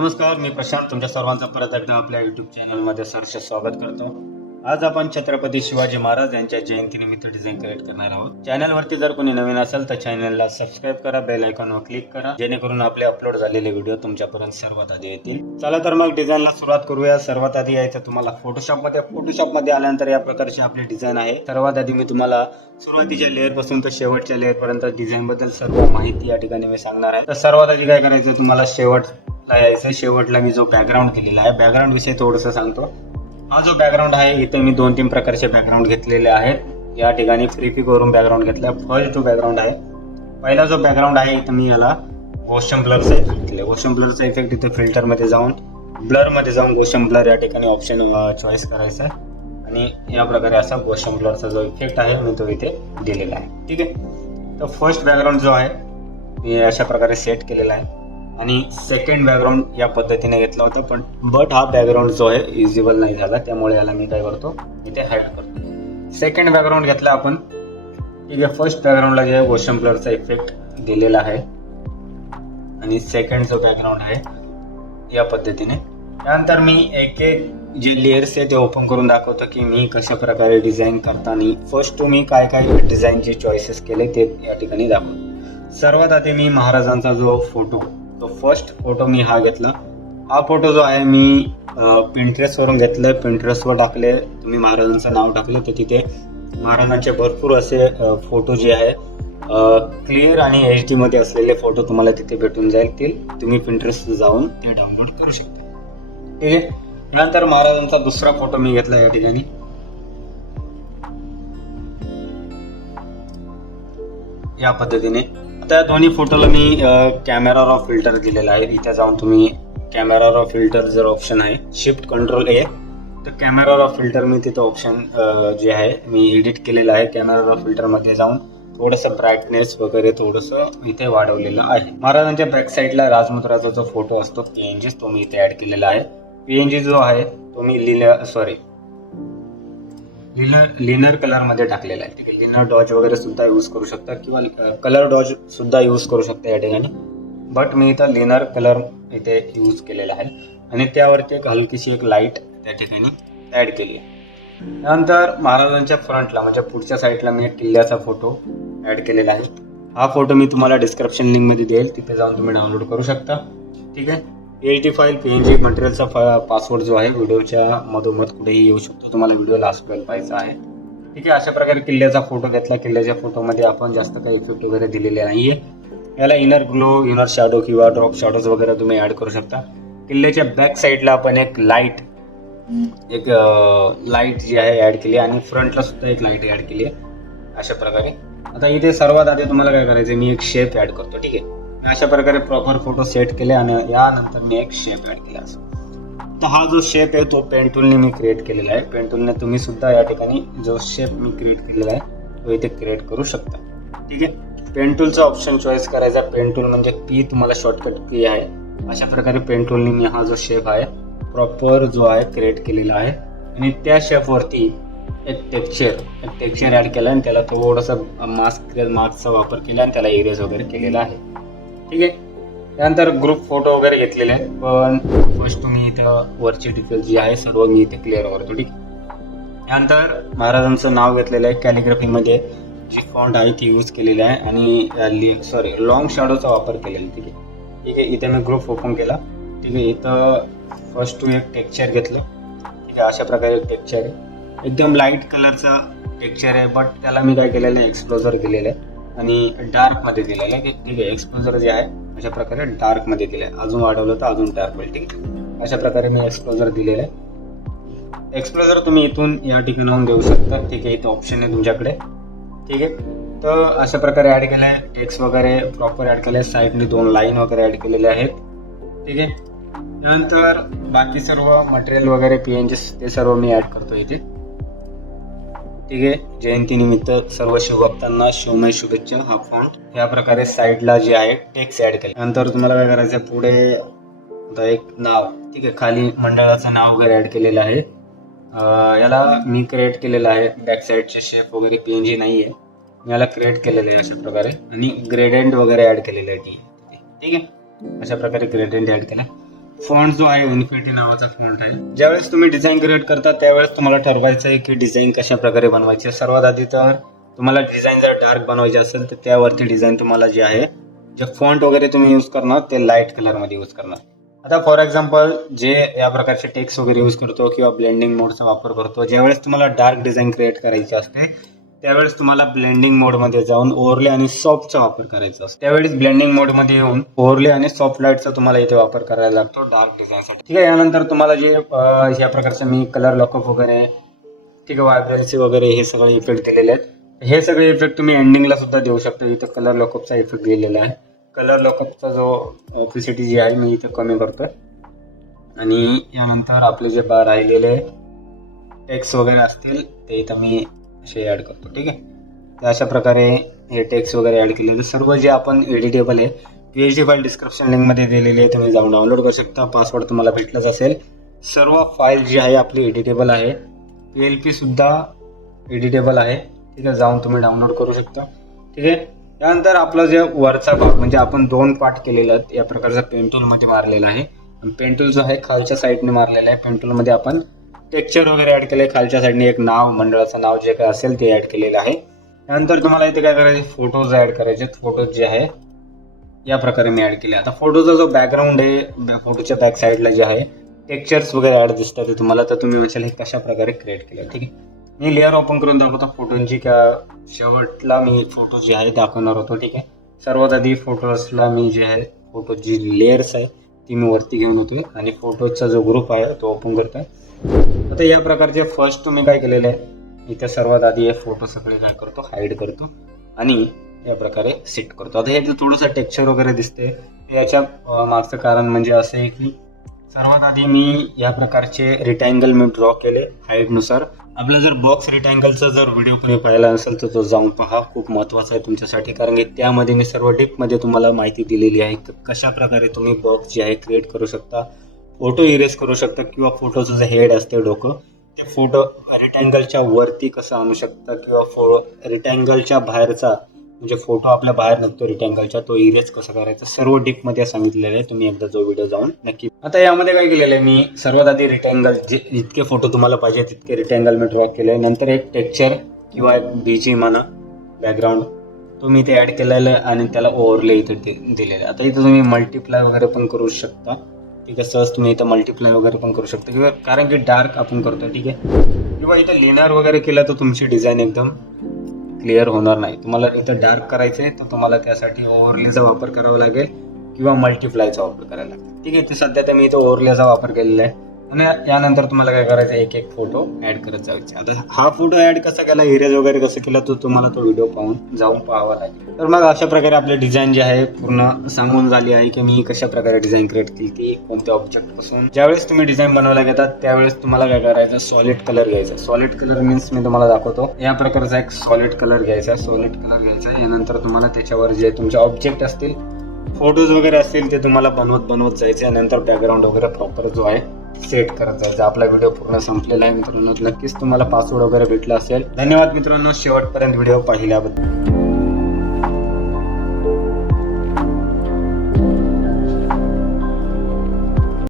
नमस्कार, मी प्रशांत तुमच्या सर्वांचं परत एकदा आपल्या यूट्यूब चॅनलमध्ये सहर्ष स्वागत करतो. आज आपण छत्रपती शिवाजी महाराज यांच्या जयंतीनिमित्त डिझाईन क्रिएट करणार आहोत. चॅनलवरती जर कोणी नवीन असेल तर चॅनलला सबस्क्राईब करा, बेल आयकॉनवर क्लिक करा, जेणेकरून आपले अपलोड झालेले व्हिडिओ तुमच्यापर्यंत सर्वात आधी येतील. चला तर मग डिझाईनला सुरुवात करूया. सर्वात आधी यायचं तुम्हाला फोटोशॉपमध्ये आल्यानंतर या प्रकारची आपली डिझाईन आहे. सर्वात आधी मी तुम्हाला सुरुवातीच्या लेअर पासून तर शेवटच्या लेअर पर्यंत डिझाईन बद्दल सर्व माहिती या ठिकाणी मी सांगणार आहे. तर सर्वात आधी काय करायचं, तुम्हाला शेवटला मी जो बॅकग्राऊंड केलेला आहे, बॅकग्राऊंड विषयी थोडंसं सांगतो. हा जो बॅकग्राऊंड आहे, इथं मी 2-3 प्रकारचे बॅकग्राऊंड घेतलेले आहेत. या ठिकाणी फ्रीपिक वरून बॅकग्राऊंड घेतला. फर्स्ट जो बॅकग्राऊंड आहे, पहिला जो बॅकग्राऊंड आहे, इथं मी याला गोशन ब्लरचा इफेक्ट दिला. गोशन ब्लरचा इफेक्ट इथे फिल्टरमध्ये जाऊन ब्लरमध्ये जाऊन गोशन ब्लर या ठिकाणी ऑप्शन चॉईस करायचा आणि या प्रकारे असा गोशन ब्लरचा जो इफेक्ट आहे मी तो इथे दिलेला आहे. ठीक आहे. तर फर्स्ट बॅकग्राऊंड जो आहे मी अशा प्रकारे सेट केलेला आहे आणि सेकंड बॅकग्राऊंड या पद्धतीने घेतला होता, बट हा बॅकग्राऊंड जो आहे विजिबल नाही झाला, त्यामुळे याला मी काय करतो, इथे हाईड करतो. सेकंड बॅकग्राऊंड घेतला आपण. ठीक आहे. फर्स्ट बॅकग्राऊंडला जे गोशन ब्लरचा इफेक्ट दिलेला आहे आणि सेकंड जो बॅकग्राऊंड आहे या पद्धतीने. त्यानंतर मी एक जे लेअर्स आहे ते ओपन करून दाखवतो की मी कशा प्रकारे डिझाईन करताना फर्स्ट तुम्ही काय काय डिझाईनचे चॉईसेस केले ते या ठिकाणी दाखवतो. सर्वात आधी मी महाराजांचा जो फोटो, तो फर्स्ट फोटो मी हा घेतला. हा फोटो जो आहे मी पिंटरेस्टवरून घेतलाय. पिंटरेस्टवर टाकले, तुम्ही महाराजांचं नाव टाकलं तर तिथे महाराजांचे भरपूर असे फोटो जे आहे क्लिअर आणि HD मध्ये असलेले फोटो तुम्हाला तिथे भेटून जाईल. ते तुम्ही पिंटरेस्ट जाऊन ते डाउनलोड करू शकता. ठीक आहे. नंतर महाराजांचा दुसरा फोटो मी घेतला या ठिकाणी. या पद्धतीने आता दोन्ही फोटोला मी कॅमेरा रॉ फिल्टर दिलेला आहे. इथे जाऊन तुम्ही कॅमेरा रॉ फिल्टर जर ऑप्शन आहे शिफ्ट कंट्रोल A, तर कॅमेरा रॉ फिल्टर मी तिथं ऑप्शन जे आहे मी एडिट केलेलं आहे. कॅमेरा रॉ फिल्टर मध्ये जाऊन थोडंसं ब्राईटनेस वगैरे थोडंसं इथे वाढवलेलं आहे. महाराजांच्या बॅक साईडला राजमुद्राचा जो फोटो असतो PNG तो मी इथे ऍड केलेला आहे. PNG जो आहे तो मी लिनर कलर मध्ये टाकलेला आहे. ठीक आहे. लिनर डॉज वगैरे सुद्धा यूज करू शकता किंवा कलर डॉज सुद्धा यूज करू शकता या ठिकाणी, बट मी इथं लिनर कलर इथे यूज केलेला आहे आणि त्यावरती एक हलकीशी एक लाईट त्या ठिकाणी ऍड केली आहे. त्यानंतर महाराजांच्या फ्रंटला म्हणजे पुढच्या साईडला मी एक किल्ल्याचा फोटो ऍड केलेला आहे. हा फोटो मी तुम्हाला डिस्क्रिप्शन लिंक मध्ये देईल, तिथे जाऊन तुम्ही डाउनलोड करू शकता. ठीक आहे. PNG फाईल PNG मटेरियलचा पासवर्ड जो आहे व्हिडिओच्या मधोमध कुठेही येऊ शकतो. तुम्हाला व्हिडिओ लास्ट वेळ पाहायचा आहे. ठीक आहे. अशा प्रकारे किल्ल्याचा फोटो घेतला. किल्ल्याच्या फोटोमध्ये आपण जास्त काही इफेक्ट वगैरे दिलेले नाहीये. याला इनर ग्लो, इनर शॅडो किंवा ड्रॉप शॅडोज वगैरे तुम्ही ऍड करू शकता. किल्ल्याच्या बॅक साईडला आपण एक लाईट जी आहे ऍड केली आणि फ्रंटला सुद्धा एक लाईट ऍड केली आहे अशा प्रकारे. आता इथे सर्वात आधी तुम्हाला काय करायचं, मी एक शेप ऍड करतो. ठीक आहे. अशा प्रकारे प्रॉपर फोटो सेट केले आणि यानंतर मी एक शेप ऍड केला. असं तर हा जो शेप आहे तो पेन टूलने मी क्रिएट केलेला आहे. पेन टूलने तुम्ही सुद्धा या ठिकाणी जो शेप मी क्रिएट केलेला आहे तो इथे क्रिएट करू शकता. ठीक आहे. पेन टूलचा ऑप्शन चॉईस करायचा. पेन टूल म्हणजे P तुम्हाला शॉर्टकट की आहे. अशा प्रकारे पेन टूलने मी हा जो शेप आहे प्रॉपर जो आहे क्रिएट केलेला आहे आणि त्या शेपवरती एक टेक्स्चर ऍड केला आणि त्याला थोडंसं मास्कचा वापर केला आणि त्याला इरेज वगैरे केलेला आहे. ठीक आहे. त्यानंतर ग्रुप फोटो वगैरे घेतलेले आहेत, पण फर्स्ट तुम्ही इथं वरची डिटेल जी आहे सर्व मी इथे क्लिअर करतो. ठीक आहे. त्यानंतर महाराजांचं नाव घेतलेलं आहे. कॅलिग्राफीमध्ये जी फॉन्ट आहे ती यूज केलेली आहे आणि लॉंग शॅडोचा वापर केलेला. ठीक आहे. ठीक आहे. इथे मी ग्रुप ओपन केला. ठीक आहे. इथं फर्स्ट एक टेक्स्चर घेतलं. ठीक आहे. अशा प्रकारे एक टेक्स्चर आहे, एकदम लाईट कलरचा टेक्स्चर आहे, बट त्याला मी काय केलेलं आहे, एक्सप्लोजर दिलेलं आहे आणि डार्क मध्ये दिलेलं आहे. ठीक आहे. एक्सप्लोजर जे आहे अशा प्रकारे डार्क मध्ये दिलं आहे. अजून वाढवलं तर अजून डार्क होईल. ठीक आहे. अशा प्रकारे मी एक्सप्लोजर दिलेलं आहे. एक्सप्लोजर तुम्ही इथून या ठिकाणी देऊ शकता. ठीक आहे. इथं ऑप्शन आहे तुमच्याकडे. ठीक आहे. तर अशा प्रकारे ऍड केलं आहे. टेक्स्ट वगैरे प्रॉपर ऍड केलं आहे. साईडने 2 लाईन वगैरे ऍड केलेले आहेत. ठीक आहे. त्यानंतर बाकी सर्व मटेरियल वगैरे PNG ते सर्व मी ऍड करतो इथे. ठीक आहे. जयंतीनिमित्त सर्व शिवभक्तांना शिवमय शुभेच्छा. हा फॉन्ट या प्रकारे साईडला जे आहे टेक्स्ट ऍड केलं. नंतर तुम्हाला काय करायचं, पुढे आता एक नाव. ठीक आहे. खाली मंडळाचं नाव वगैरे ऍड केलेलं आहे. याला मी क्रिएट केलेलं आहे. बॅक साईडचे शेप वगैरे PNG नाहीये, याला क्रिएट केलेलं आहे अशा प्रकारे आणि ग्रेडियंट वगैरे ऍड केलेलं आहे. ठीक आहे. अशा प्रकारे ग्रेडियंट ऍड केला. फॉन्ट जो आहे इन्फिनिटी नावाचा फॉन्ट आहे. ज्यावेळेस तुम्ही डिझाईन क्रिएट करता त्यावेळेस तुम्हाला ठरवायचं आहे की डिझाईन कशा प्रकारे बनवायची आहे. सर्वात आधी तर तुम्हाला डिझाईन जर डार्क बनवायची असेल तर त्यावरती डिझाईन तुम्हाला जे आहे जे फॉन्ट वगैरे तुम्ही यूज करणार ते लाईट कलरमध्ये यूज करणार. आता फॉर एक्झाम्पल जे या प्रकारचे टेक्स्ट वगैरे यूज करतो किंवा ब्लेंडिंग मोडचा वापर करतो, ज्यावेळेस तुम्हाला डार्क डिझाईन क्रिएट करायची असते त्यावेळेस तुम्हाला ब्लेंडिंग मोडमध्ये जाऊन ओव्हरले आणि सॉफ्टचा वापर करायचा असतो. त्यावेळेस ब्लेंडिंग मोडमध्ये येऊन ओव्हरले आणि सॉफ्ट लाईटचा तुम्हाला इथे वापर करायला लागतो डार्क डिझाईनसाठी. ठीक आहे. यानंतर तुम्हाला जे या प्रकारचे मी कलर लॉकअप वगैरे, ठीक आहे, व्हायब्रन्सी वगैरे हे सगळे इफेक्ट दिलेले आहेत. हे सगळे इफेक्ट तुम्ही एंडिंगला सुद्धा देऊ शकता. इथं कलर लॉकअपचा इफेक्ट दिलेला आहे. कलर लॉकअपचा जो ऑप्सिटी जी आहे मी इथे कमी करतोय. आणि यानंतर आपले जे राहिलेले टेक्स्ट वगैरे असतील ते इथं मी असे ॲड करतो. ठीक आहे. तर अशा प्रकारे हे टेक्स्ट वगैरे ॲड केलेले सर्व जे आपण एडिटेबल आहे PHP फाईल डिस्क्रिप्शन लिंकमध्ये दिलेली आहे, तुम्ही जाऊन डाउनलोड करू शकता. पासवर्ड तुम्हाला भेटलाच असेल. सर्व फाईल जी आहे आपली एडिटेबल आहे. PLP सुद्धा एडिटेबल आहे. ठीक आहे. जाऊन तुम्ही डाउनलोड करू शकता. ठीक आहे. त्यानंतर आपला जे वरचा भाग म्हणजे आपण 2 पार्ट केलेला आहे या प्रकारचा पेंटूलमध्ये मारलेला आहे. पेंटूल जो आहे खालच्या साईडने मारलेला आहे. पेंटूलमध्ये आपण टेक्स्चर वगैरे ॲड केलं आहे. खालच्या साईडने एक नाव, मंडळाचं नाव जे काय असेल ते ॲड केलेलं आहे. त्यानंतर तुम्हाला इथे काय करायचे, फोटोज ॲड करायचे. फोटोज जे आहे या प्रकारे मी ॲड केले. आता फोटोचा जो बॅकग्राऊंड आहे, फोटोच्या बॅक साईडला जे आहे टेक्स्चर्स वगैरे ॲड दिसतात ते तुम्हाला, तर तुम्ही म्हणशाल हे कशा प्रकारे क्रिएट केलं. ठीक आहे. मी लेअर ओपन करून दाखवतो फोटोंची. का शेवटला मी फोटो जे आहे दाखवणार होतो. ठीक आहे. सर्वात आधी फोटोजला मी जे आहे फोटोची लेअर्स आहे ती मी वरती घेऊन होतो आणि फोटोचा जो ग्रुप आहे तो ओपन करतोय. आता या प्रकारचे फर्स्ट तुम्ही काय केलेलं आहे, इथे सर्वात आधी हे फोटो सगळे काय करतो, हाईड करतो आणि या प्रकारे सेट करतो. आता हे थोडंसं टेक्स्चर वगैरे दिसते. याच्या मागचं कारण म्हणजे असं आहे की सर्वात आधी मी या प्रकारचे रिटँगल मी ड्रॉ केले हाईटनुसार. आपला जर बॉक्स रिटँगलचा जर व्हिडिओ कोणी पाहिला असेल तर तो जाऊन पहा, खूप महत्त्वाचा आहे तुमच्यासाठी. कारण की त्यामध्ये मी सर्व डीपमध्ये तुम्हाला माहिती दिलेली आहे कशा प्रकारे तुम्ही बॉक्स जे आहे क्रिएट करू शकता, फोटो इरेज करू शकता किंवा फोटोचं जे हेड असते डोकं ते फोटो रिटँगलच्या वरती कसं आणू शकता किंवा रिटँगलच्या बाहेरचा म्हणजे फोटो आपल्या बाहेर निघतो रिटँगलच्या, तो इरेज कसा करायचा सर्व डीपमध्ये सांगितलेलं आहे. तुम्ही एकदा जो व्हिडिओ जाऊन नक्की. आता यामध्ये काय केलेलं आहे मी, सर्वात आधी रिटँगल जे जितके फोटो तुम्हाला पाहिजे तितके रिटँगल मी ड्रॉ केले. नंतर एक टेक्स्चर किंवा एक BG म्हणा बॅकग्राऊंड तो मी इथे ॲड केलेला आहे आणि त्याला ओव्हरले इथे दिलेलं आहे. आता इथं तुम्ही मल्टिप्लाय वगैरे पण करू शकता. ठीक आहे. सहज तुम्ही इथं मल्टिप्लाय वगैरे पण करू शकता किंवा कारण की डार्क आपण करतो. ठीक आहे. किंवा इथं लिनर वगैरे केलं तर तुमची डिझाईन एकदम क्लिअर होणार नाही. तुम्हाला इथं डार्क करायचं आहे तर तुम्हाला त्यासाठी ओव्हरलेचा वापर करावा लागेल किंवा मल्टिप्लायचा वापर करायला लागेल. ठीक आहे. ते सध्या तर मी इथं ओव्हरलेचा वापर केलेला आहे आणि यानंतर तुम्हाला काय करायचं, एक एक फोटो ॲड करत जायचे. आता हा फोटो ॲड कसा केला, इरेज वगैरे कसं केला तो तुम्हाला तो व्हिडिओ जाऊन पाहावा लागेल. तर मग अशा प्रकारे आपली डिझाईन जी आहे पूर्ण सांगून झाली आहे की मी कशा प्रकारे डिझाईन क्रिएट केली ती कोणत्या ऑब्जेक्ट पासून. ज्यावेळेस तुम्ही डिझाईन बनवायला घेतात त्यावेळेस तुम्हाला काय करायचं, सॉलिड कलर घ्यायचा. सॉलिड कलर मीन्स मी तुम्हाला दाखवतो. या प्रकारचा एक सॉलिड कलर घ्यायचा. सॉलिड कलर घ्यायचा. यानंतर तुम्हाला त्याच्यावर जे तुमचे ऑब्जेक्ट असतील, फोटोज वगैरे असतील ते तुम्हाला बनवत जायचे. नंतर बॅकग्राऊंड वगैरे प्रॉपर जो आहे सेट करत जायचं. आपला व्हिडिओ पूर्ण संपलेला आहे मित्रांनो. नक्कीच तुम्हाला पासवर्ड वगैरे भेटला असेल. धन्यवाद मित्रांनो शेवटपर्यंत व्हिडिओ पाहिल्याबद्दल.